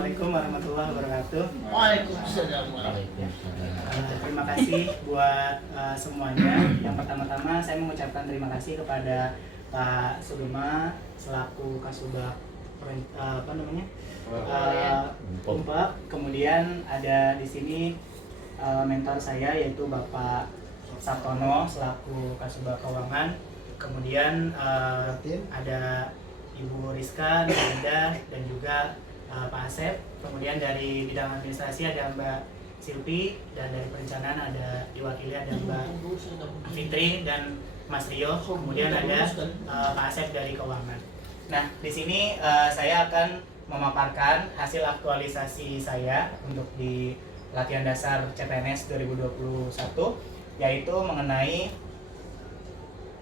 Assalamualaikum warahmatullahi wabarakatuh. Waalaikumsalam warahmatullahi Terima kasih buat semuanya. Yang pertama-tama saya mengucapkan terima kasih kepada Pak Sugema selaku Kasubag Unpad. Kemudian ada di sini mentor saya yaitu Bapak Sartono selaku Kasubag Keuangan. Kemudian ada Ibu Rizka, Linda, dan juga Pak Asep. Kemudian dari bidang administrasi ada Mbak Silvi, dan dari perencanaan ada diwakili ada Mbak Fitri dan Mas Rio. Kemudian ada Pak Asep dari keuangan. Nah, di sini saya akan memaparkan hasil aktualisasi saya untuk di latihan dasar CPNS 2021, yaitu mengenai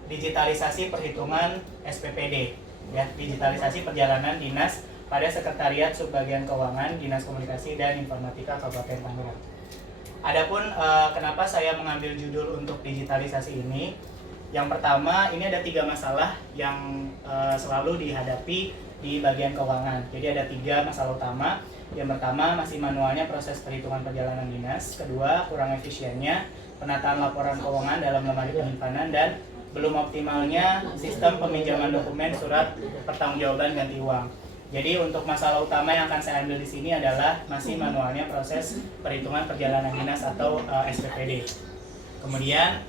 digitalisasi perhitungan SPPD, ya, digitalisasi perjalanan dinas pada Sekretariat Subbagian Keuangan Dinas Komunikasi dan Informatika Kabupaten Tangerang. Adapun kenapa saya mengambil judul untuk digitalisasi ini? Yang pertama, ini ada 3 masalah yang selalu dihadapi di bagian keuangan. Jadi ada 3 masalah utama. Yang pertama, masih manualnya proses perhitungan perjalanan dinas. Kedua, kurang efisiennya penataan laporan keuangan dalam lemari penyimpanan, dan belum optimalnya sistem peminjaman dokumen surat pertanggungjawaban ganti uang. Jadi untuk masalah utama yang akan saya ambil di sini adalah masih manualnya proses perhitungan perjalanan dinas atau SPPD. Kemudian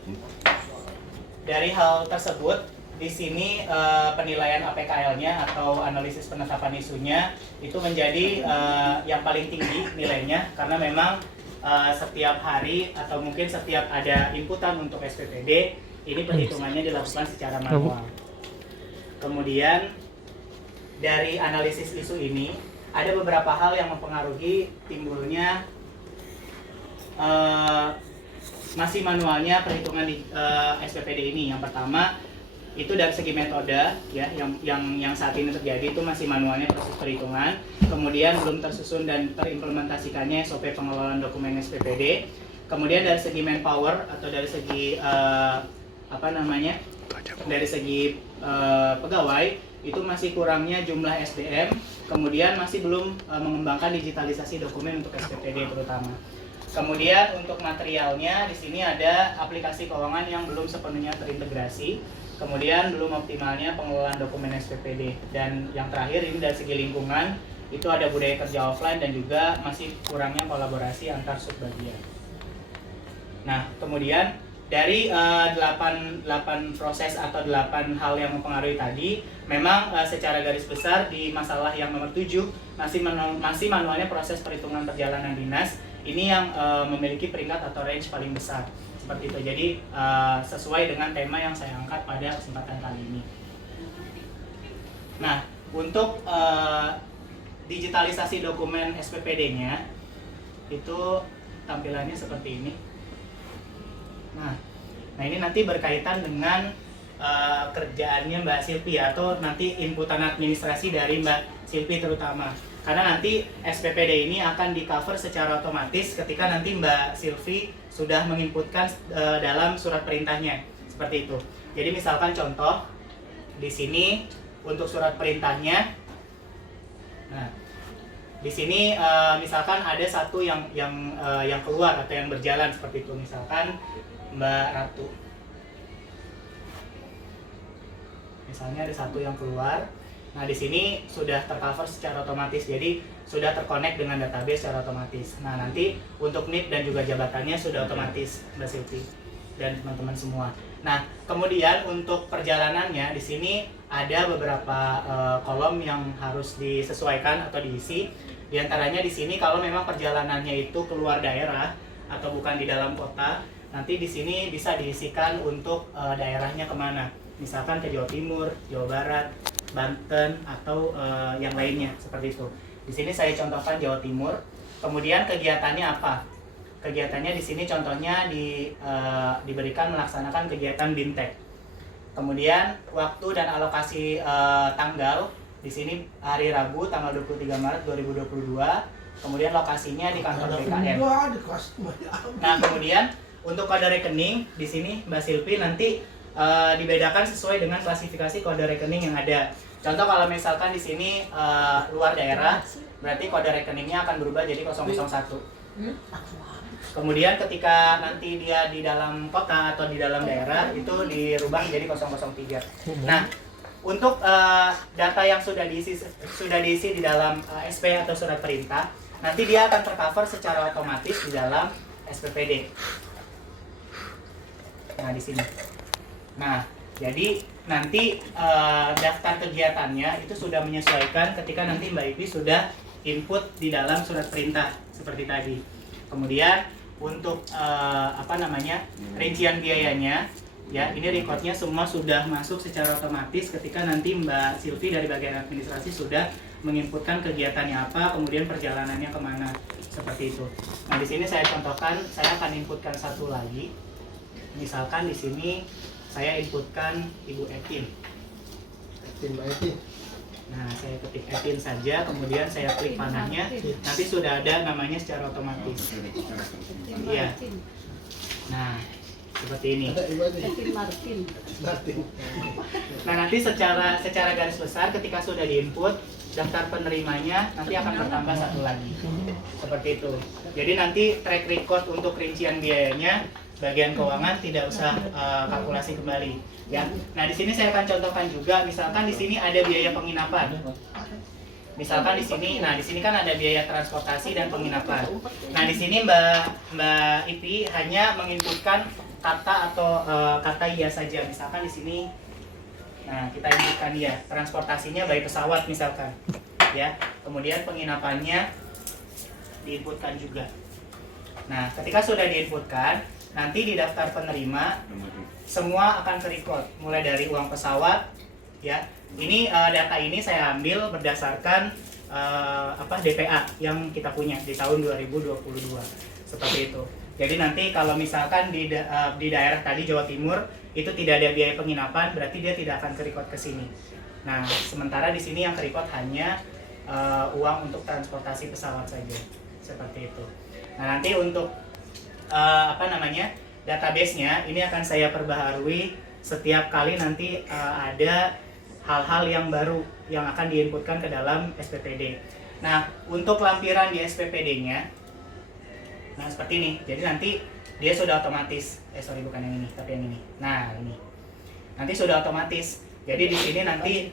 dari hal tersebut di sini penilaian APKL-nya atau analisis penetapan isunya itu menjadi yang paling tinggi nilainya, karena memang setiap hari atau mungkin setiap ada inputan untuk SPPD ini perhitungannya dilakukan secara manual. Kemudian dari analisis isu ini ada beberapa hal yang mempengaruhi timbulnya masih manualnya perhitungan di SPPD ini. Yang pertama itu dari segi metode, ya, yang saat ini terjadi itu masih manualnya proses perhitungan, kemudian belum tersusun dan terimplementasikannya SOP pengelolaan dokumen SPPD. Kemudian dari segi manpower atau dari segi dari segi pegawai itu masih kurangnya jumlah SDM, kemudian masih belum mengembangkan digitalisasi dokumen untuk SPPD terutama. Kemudian untuk materialnya di sini ada aplikasi keuangan yang belum sepenuhnya terintegrasi, kemudian belum optimalnya pengelolaan dokumen SPPD, dan yang terakhir ini dari segi lingkungan itu ada budaya kerja offline dan juga masih kurangnya kolaborasi antar subbagian. Nah, kemudian dari 8 proses atau 8 hal yang mempengaruhi tadi, memang secara garis besar di masalah yang nomor 7 masih manualnya proses perhitungan perjalanan dinas, ini yang memiliki peringkat atau range paling besar seperti itu. Jadi sesuai dengan tema yang saya angkat pada kesempatan kali ini. Nah, untuk digitalisasi dokumen SPPD-nya itu tampilannya seperti ini. Nah ini nanti berkaitan dengan kerjaannya Mbak Silvi, atau nanti inputan administrasi dari Mbak Silvi terutama. Karena nanti SPPD ini akan di cover secara otomatis ketika nanti Mbak Silvi sudah menginputkan dalam surat perintahnya, seperti itu. Jadi misalkan contoh di sini untuk surat perintahnya, nah di sini misalkan ada satu yang keluar atau yang berjalan seperti itu, misalkan Mbak Ratu. Misalnya ada satu yang keluar. Nah, di sini sudah tercover secara otomatis. Jadi sudah terkonek dengan database secara otomatis. Nah, nanti untuk NIP dan juga jabatannya sudah otomatis, Mbak Silvi dan teman-teman semua. Nah, kemudian untuk perjalanannya di sini ada beberapa kolom yang harus disesuaikan atau diisi. Di antaranya di sini kalau memang perjalanannya itu keluar daerah atau bukan di dalam kota, nanti di sini bisa diisikan untuk daerahnya kemana, misalkan ke Jawa Timur, Jawa Barat, Banten, atau yang lainnya seperti itu. Di sini saya contohkan Jawa Timur. Kemudian kegiatannya apa? Kegiatannya di sini contohnya diberikan melaksanakan kegiatan BIMTEK. Kemudian waktu dan alokasi tanggal di sini hari Rabu tanggal 23 Maret 2022. Kemudian lokasinya di kantor BKN. Nah, kemudian untuk kode rekening di sini Mbak Silvi nanti dibedakan sesuai dengan klasifikasi kode rekening yang ada. Contoh kalau misalkan di sini luar daerah, berarti kode rekeningnya akan berubah jadi 001. Kemudian ketika nanti dia di dalam kota atau di dalam daerah itu dirubah jadi 003. Nah, untuk data yang sudah diisi di dalam SP atau surat perintah, nanti dia akan tercover secara otomatis di dalam SPPD. Nah, di sini. Nah, jadi nanti daftar kegiatannya itu sudah menyesuaikan ketika nanti Mbak Ipi sudah input di dalam surat perintah seperti tadi. Kemudian untuk rincian biayanya, ya ini recordnya semua sudah masuk secara otomatis ketika nanti Mbak Silvi dari bagian administrasi sudah menginputkan kegiatannya apa, kemudian perjalanannya kemana, seperti itu. Nah, di sini saya contohkan, saya akan inputkan satu lagi. Misalkan di sini saya inputkan Ibu Etin. Mbak Etin. Nah, saya ketik Etin saja, kemudian saya klik panahnya, nanti sudah ada namanya secara otomatis. Iya. Nah, seperti ini. Martin. Nah, nanti secara garis besar ketika sudah diinput, daftar penerimanya nanti akan bertambah satu lagi. Seperti itu. Jadi nanti track record untuk rincian biayanya bagian keuangan tidak usah kalkulasi kembali, ya. Nah, di sini saya akan contohkan juga, misalkan di sini ada biaya penginapan. Misalkan di sini, nah di sini kan ada biaya transportasi dan penginapan. Nah, di sini Mbak Ipi hanya menginputkan kata atau kata iya saja. Misalkan di sini, nah kita inputkan iya, transportasinya baik pesawat misalkan, ya. Kemudian penginapannya diinputkan juga. Nah, ketika sudah diinputkan, nanti di daftar penerima semua akan ke-record mulai dari uang pesawat, ya. Ini data ini saya ambil berdasarkan DPA yang kita punya di tahun 2022 seperti itu. Jadi nanti kalau misalkan di daerah tadi Jawa Timur itu tidak ada biaya penginapan, berarti dia tidak akan ke-record ke sini. Nah, sementara di sini yang ke-record hanya uang untuk transportasi pesawat saja, seperti itu. Nah, nanti untuk database-nya ini akan saya perbaharui setiap kali nanti ada hal-hal yang baru yang akan diinputkan ke dalam SPPD. Nah, untuk lampiran di SPPD-nya, nah seperti ini. Jadi nanti dia sudah otomatis, bukan yang ini, tapi yang ini. Nah, ini. Nanti sudah otomatis. Jadi di sini nanti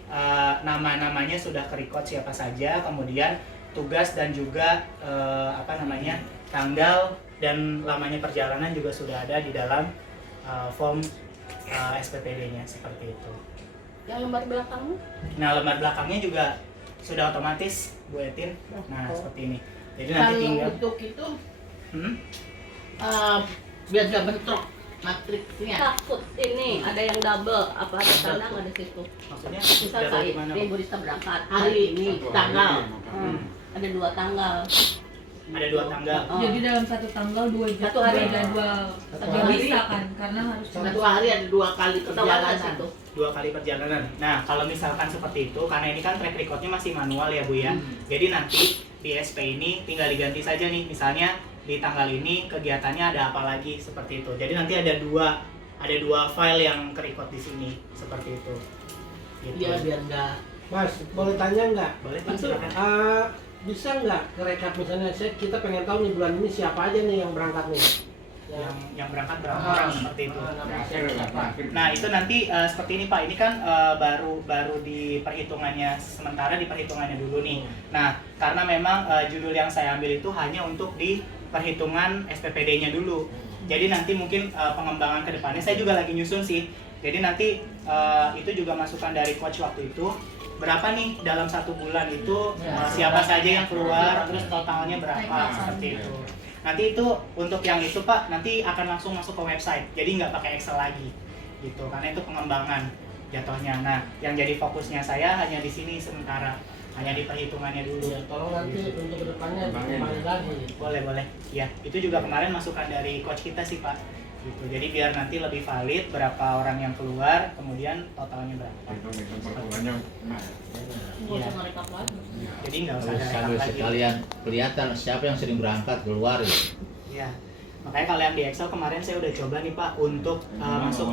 nama-namanya sudah ke-record siapa saja, kemudian tugas dan juga tanggal dan lamanya perjalanan juga sudah ada di dalam form SPPD-nya seperti itu. Yang lembar belakangnya? Nah, lembar belakangnya juga sudah otomatis, Bu Etin. Nah, seperti ini. Jadi nanti Kalau tinggal untuk itu biar nggak bentrok matriksnya. Takut ini ada yang double, apa ada tanda nggak di situ? maksudnya Misal double saya, gimana, Bu? Ibu Rista berangkat Hari ini tanggal. Ada 2 tanggal. Ada 2 tanggal. Oh. Jadi dalam satu tanggal 2 jam Satu hari. ada 2 Satu nggak hari. bisa kan karena harus Satu hari ada 2 kali Ketahuan nggak perjalanan. situ? 2 kali perjalanan. Nah, kalau misalkan seperti itu, karena ini kan track recordnya masih manual ya, Bu ya. Jadi nanti di SP ini tinggal diganti saja nih. Misalnya di tanggal ini kegiatannya ada apa lagi, seperti itu. Jadi nanti ada dua file yang ke-record di sini, seperti itu. Gitu. Iya biar nggak. Mas, boleh tanya nggak? Boleh, Pak, silakan. Bisa nggak ngerekap misalnya kita pengen tahu nih bulan ini siapa aja nih yang berangkat nih? Yang berangkat berapa orang seperti itu. Nama siapa? Nah, itu nanti seperti ini Pak, ini kan baru di perhitungannya, sementara di perhitungannya dulu nih. Nah, karena memang judul yang saya ambil itu hanya untuk di perhitungan SPPD-nya dulu. Jadi nanti mungkin pengembangan ke depannya saya juga lagi nyusun sih. Jadi nanti itu juga masukan dari coach waktu itu. Berapa nih dalam 1 bulan itu siapa saja yang keluar, terus totalnya berapa, seperti itu. Nanti itu untuk yang itu Pak, nanti akan langsung masuk ke website, jadi nggak pakai Excel lagi gitu, karena itu pengembangan jatuhnya. Nah, yang jadi fokusnya saya hanya di sini sementara, hanya di perhitungannya dulu. Ya, tolong nanti untuk kedepannya kembali lagi. Boleh, ya. Itu juga kemarin masukan dari coach kita sih Pak. Gitu. Jadi biar nanti lebih valid berapa orang yang keluar, kemudian totalnya berapa. Nggak usah ngerekap lagi. Jadi nggak usah ada rekap Sambil lagi. sekalian kelihatan siapa yang sering berangkat keluar ya. Ya. Makanya kalau yang di Excel kemarin saya udah coba nih Pak untuk masuk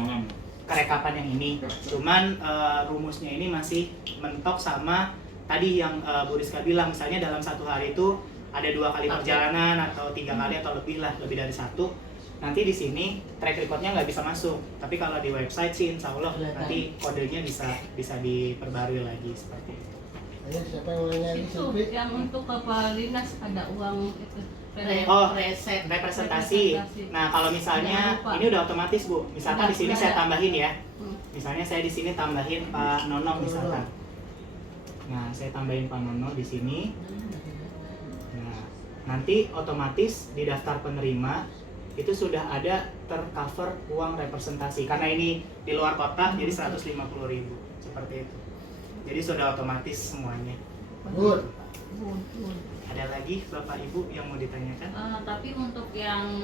kerekapan yang ini. Cuman rumusnya ini masih mentok sama tadi yang Bu Rizka bilang, misalnya dalam satu hari itu ada 2 kali perjalanan atau 3 kali atau lebih dari 1. Nanti di sini track recordnya nggak bisa masuk. Tapi kalau di website sih insya Allah nanti kodenya bisa diperbarui lagi seperti itu. Ayo, siapa yang mau nanya ini? Itu yang untuk kepala dinas ada uang itu. Oh, Reset. representasi. Nah, kalau misalnya Jangan lupa. ini udah otomatis, Bu. Misalkan di sini Udah saya ada. tambahin ya. Hmm. Misalnya saya di sini tambahin Pak Nono misalkan. Nah, saya tambahin Pak Nono di sini. Nah, nanti otomatis di daftar penerima itu sudah ada tercover uang representasi. Karena ini di luar kota jadi 150.000 seperti itu. Jadi sudah otomatis semuanya. Good. Ada lagi Bapak Ibu yang mau ditanyakan? Tapi untuk yang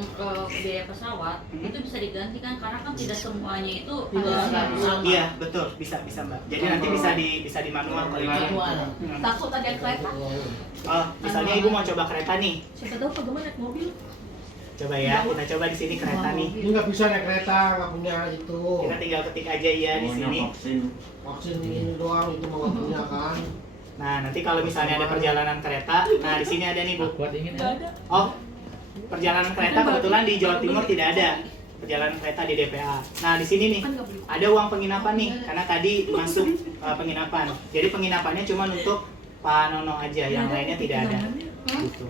biaya pesawat itu bisa digantikan karena kan tidak semuanya itu Tidak sama. Iya, betul, bisa Mbak. Jadi nanti bisa di manual kalau itu. Manual. Hmm. Takut ada kereta. Oh, misalnya Ibu mau coba kereta nih. Siapa tahu bagaimana naik mobil. Coba ya, kita coba di sini kereta nih. Ini nggak bisa naik kereta, nggak punya itu. Kita tinggal ketik aja ya di sini. Vaksin ini doang itu nggak punya kan. Nah, nanti kalau misalnya ada perjalanan kereta, nah di sini ada nih, Bu. Akuat ingin Oh, perjalanan kereta kebetulan di Jawa Timur tidak ada. Perjalanan kereta di DPA. Nah, di sini nih ada uang penginapan nih, karena tadi masuk penginapan. Jadi penginapannya cuma untuk Pak Nono aja, yang lainnya tidak ada. Gitu.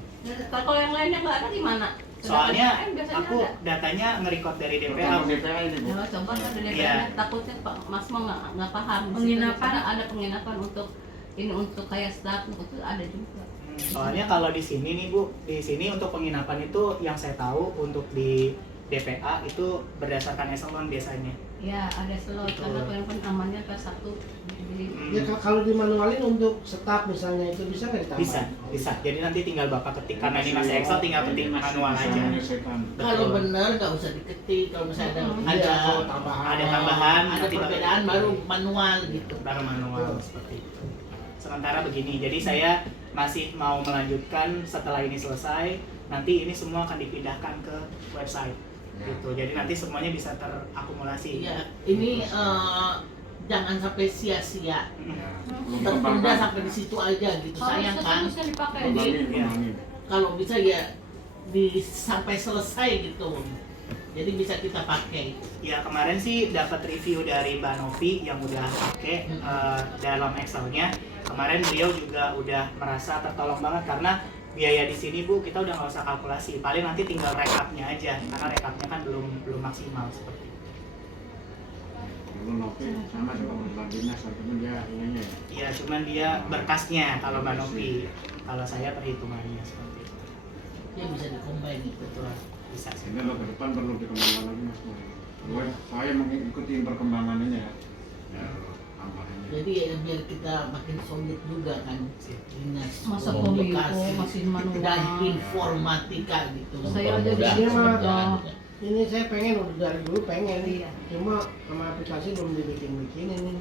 Kalau yang lainnya nggak ada gimana? Soalnya biasanya aku ada. datanya nge-record dari DPA. Ya, coba kan ada Iya. takutnya Pak Mas mau nggak paham. Penginapan. Karena ada penginapan untuk ini untuk kayak staff itu ada juga. Soalnya kalau di sini nih Bu, di sini untuk penginapan itu yang saya tahu untuk di DPA itu berdasarkan eselon biasanya. Ya ada slot Betul. karena penginapan amannya per satu. Jadi Ya kalau dimanualin untuk staff misalnya itu bisa nggak ditambah? Bisa. Jadi nanti tinggal Bapak ketik, karena ini masih Excel tinggal ketik manual aja. Kalau benar nggak usah diketik. Kalau misalnya Iya, kalau tambahan. ada tambahan, ada nanti perbedaan baru manual gitu. baru manual seperti itu. Sementara begini, jadi saya masih mau melanjutkan setelah ini selesai, nanti ini semua akan dipindahkan ke website. Gitu. Jadi nanti semuanya bisa terakumulasi. Iya, ini jangan sampai sia-sia. Mm. Tertunda sampai di situ aja gitu. Sayang harusnya kan? bisa dipakai. Iya. Kalau bisa ya sampai selesai gitu. Jadi bisa kita pakai. Ya kemarin sih dapat review dari Mbak Novi yang udah pakai dalam Excelnya. Kemarin beliau juga udah merasa tertolong banget karena biaya di sini Bu kita udah nggak usah kalkulasi. Paling nanti tinggal rekapnya aja karena rekapnya kan belum maksimal seperti itu. Sama seperti dinas ataupun dia ininya ya. Iya cuman dia berkasnya kalau Mbak Novi. Kalau saya perhitungannya seperti itu. Ya bisa dikombin gitu. Betul bisa sih. Ini lo ke depan perlu dikembangkan lagi mas. Saya mengikuti perkembangannya ya. Ya tambahannya. Jadi ya biar kita makin solid juga kan dinas Masa komunikasi komunikasi masih manual. dan informatika gitu. Saya aja Udah. di Iya, Ini saya pengen udah dari dulu pengen, Iya. cuma sama aplikasi belum dibikin ini.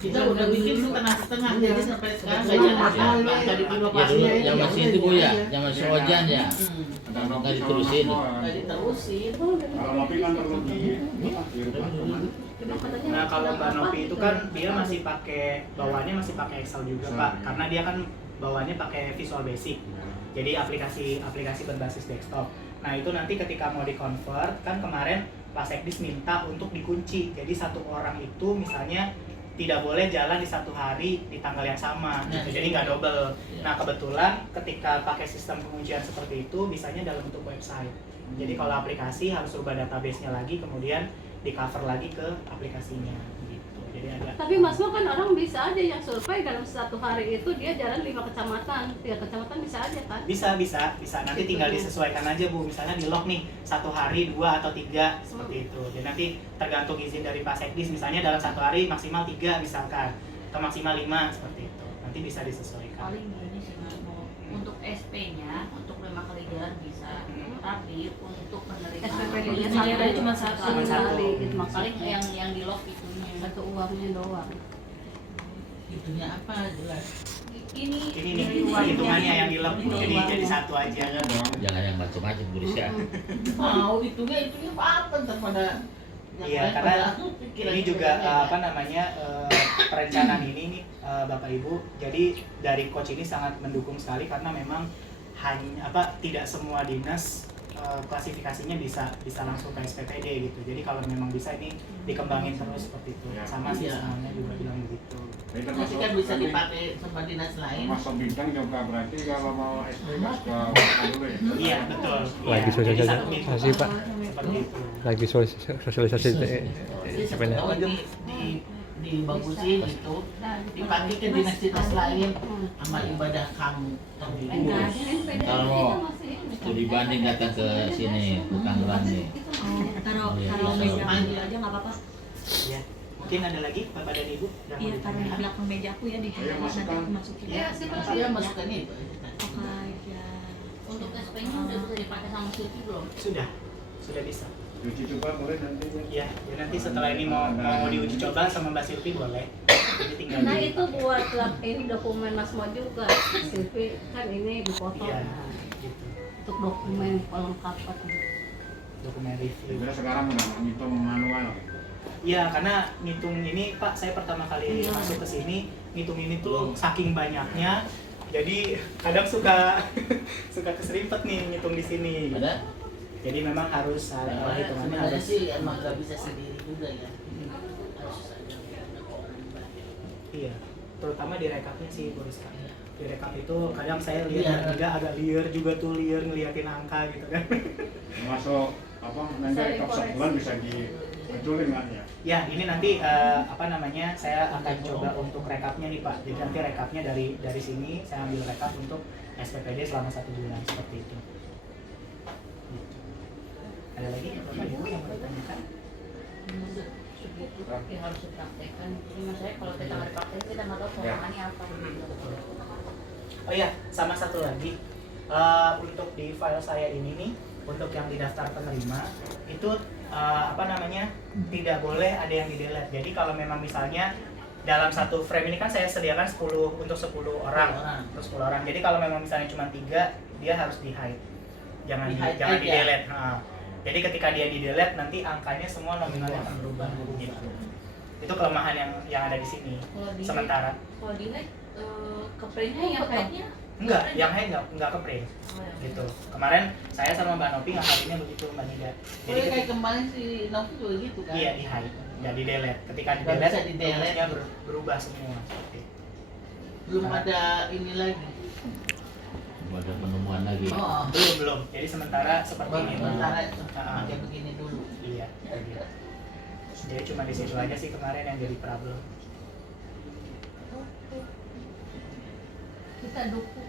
Kita udah bikin setengah-setengah Iya. jadi sampai sekarang Iya, nggak makanya jadi nggak Ya diinovasi. dulu zaman itu Bu ya, zaman Sojan ya. Ada Nggak nopi sama diterusin. makro, Nggak kan. diterusin. Kalau nopi kan perlu di Nah kalau Mbak Novi itu kan dia masih pakai bawaannya masih pakai Excel juga Pak, karena dia kan bawaannya pakai Visual Basic. Jadi aplikasi berbasis desktop. Nah itu nanti ketika mau di-convert, kan kemarin Pak Sekdis minta untuk dikunci. Jadi satu orang itu misalnya tidak boleh jalan di satu hari di tanggal yang sama, gitu. Jadi nggak double. Nah kebetulan ketika pakai sistem penguncian seperti itu, bisanya dalam bentuk website. Jadi kalau aplikasi harus rubah database-nya lagi, kemudian di-cover lagi ke aplikasinya. Gitu. Jadi ada. Tapi Mas Mo kan orang bisa aja yang survei dalam satu hari itu dia jalan 5 kecamatan, 3 kecamatan bisa aja kan? Bisa. Nanti tinggal disesuaikan aja Bu. Misalnya di lock nih satu hari 2 atau 3 seperti itu. Dan nanti tergantung izin dari Pak Sekdis. Misalnya dalam satu hari maksimal 3 misalkan, atau maksimal 5 seperti itu. Nanti bisa disesuaikan. paling gini sih Mas, untuk SP-nya untuk 5 kali jalan bisa, tapi untuk penerimaan SPPD-nya Saya cuma satu Cuma satu. kali gitu paling maksudnya. yang di lock itunya. Satu uangnya doang. Itunya apa jelas. Ini Ini nih dari uangnya. hitungannya yang di lock. Dari Jadi uangnya. satu aja. Jangan yang macam-macam Bu Rizka. Mau itunya apa ntar pada Iya, karena ini juga apa namanya perencanaan ini nih Bapak Ibu. Jadi dari coach ini sangat mendukung sekali karena memang hanya tidak semua dinas klasifikasinya bisa langsung ke SPPD gitu. Jadi kalau memang bisa ini dikembangin terus seperti itu. Ya. Sama sih Iya. semuanya juga bilang begitu. Jadi Nanti termasuk kan bisa nanti dipakai sama dinas lain. termasuk bintang juga berarti kalau mau SP harus ke Bintang dulu ya. Iya betul. Lagi Iya. Jadi sosialisasi, satu minggu Pak. seperti itu. Lagi sosialisasi apa ini? Oh, dibagusin gitu, dipakai ke dinas-dinas lain sama ibadah kamu. Kalau studi banding datang ke sini, ke Tangerang nih. Taruh Iya, taruh iya. meja aku aja nggak apa-apa. Iya. Mungkin ada lagi Bapak dan Ibu yang Iya, mau taruh di ditanyakan? belakang meja aku ya di Iya, nanti masukkan. aku masukin. Iya, silakan. Dia masukkan itu. Oke, ya. Untuk SP-nya udah bisa dipakai sama Silvi belum? Sudah bisa. Cuci coba boleh nanti ya. Ya, nanti setelah ini mau diuji coba sama Mbak Silvi boleh. Jadi tinggal Nah di- itu buat ini dokumen Mas Mo juga. Silvi kan ini dipotong. Iya, Nah, gitu. untuk dokumen pelengkapan. Dokumen review. Sebenarnya sekarang udah ngitung manual. Iya, karena ngitung ini Pak, saya pertama kali Iya. masuk ke sini, ngitung ini tuh saking banyaknya. Jadi kadang suka keserimpet nih ngitung di sini. Ada? Jadi memang harus hitungannya Sebenarnya harus. sih emang nggak bisa sendiri juga ya. Harus ada. Iya, terutama di rekapnya sih Bu Rizka. Di rekap itu kadang saya Iya. lihat enggak agak liar juga tuh, liar ngeliatin angka gitu kan. Termasuk apa nanti Sering rekap koreksi. sebulan bisa dibetulin kan ya. Ya, ini nanti saya akan coba untuk rekapnya nih Pak. Jadi nanti rekapnya dari sini saya ambil rekap untuk SPPD selama 1 bulan seperti itu. Gitu. Ada lagi Bapak Ibu yang mau ditanyakan? Ya harus dipraktekkan. Jadi maksudnya kalau kita nggak dipraktekin kita nggak tahu kelemahannya apa. Oh iya, sama satu lagi untuk di file saya ini nih, untuk yang di daftar penerima itu tidak boleh ada yang di delete. Jadi kalau memang misalnya dalam satu frame ini kan saya sediakan 10 untuk 10 orang. Untuk 10 orang. Jadi kalau memang misalnya cuma 3, dia harus di hide. Jangan Di-hide jangan aja. di delete. Jadi ketika dia di delete nanti angkanya semua nominalnya akan berubah gitu. Itu kelemahan yang ada di sini. Kalau di Sementara kalau di hide ke printnya yang hide-nya enggak, yang hide enggak ke print. oh, ya. Gitu. Kemarin saya sama Mbak Nopi ngakalinnya begitu Mbak Nida. Jadi Jadi kayak kemarin si Novi juga gitu kan. iya di hide, nggak di delete. Ketika di Nggak delete, bisa di-delete. rumusnya berubah semua. Seperti itu. Belum ada ini lagi. Ada penemuan lagi. Oh, Belum. Jadi sementara seperti baru ini. sementara Ah. pakai begini dulu. Iya. Gitu. Jadi cuma di situ aja sih kemarin yang jadi problem. Kita dukung.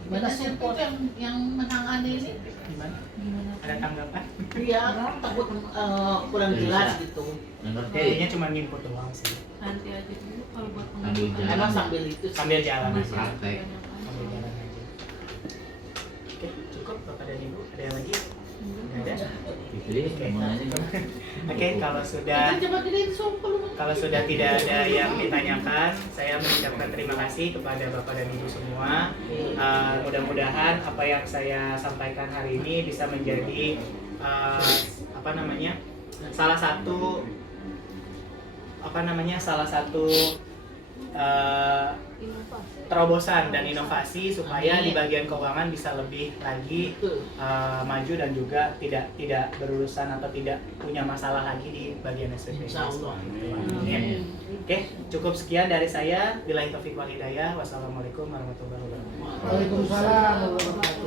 Gimana sih itu yang menangani ini? Gimana? Gimana? Ada tanggapan? Dia takut kurang jelas gitu. Nggak ngerti. Intinya cuma input doang sih. Nanti aja dulu kalau buat Sambil jalan. Emang sambil itu sih. Sambil jalan aja. Praktek. Sambil jalan aja. Oke, cukup Bapak dan Ibu. Ada yang lagi? Nggak ada? Fitri, mau nanya nggak? Oke, kalau sudah tidak ada yang ditanyakan, saya mengucapkan terima kasih kepada Bapak dan Ibu semua. Mudah-mudahan apa yang saya sampaikan hari ini bisa menjadi salah satu Inovasi. terobosan dan inovasi supaya di bagian keuangan bisa lebih lagi maju dan juga tidak berurusan atau tidak punya masalah lagi di bagian SPP. Insya Allah. Amin. Oke, cukup sekian dari saya. Billahi taufiq wal hidayah. Wassalamualaikum warahmatullahi wabarakatuh. Waalaikumsalam warahmatullahi wabarakatuh.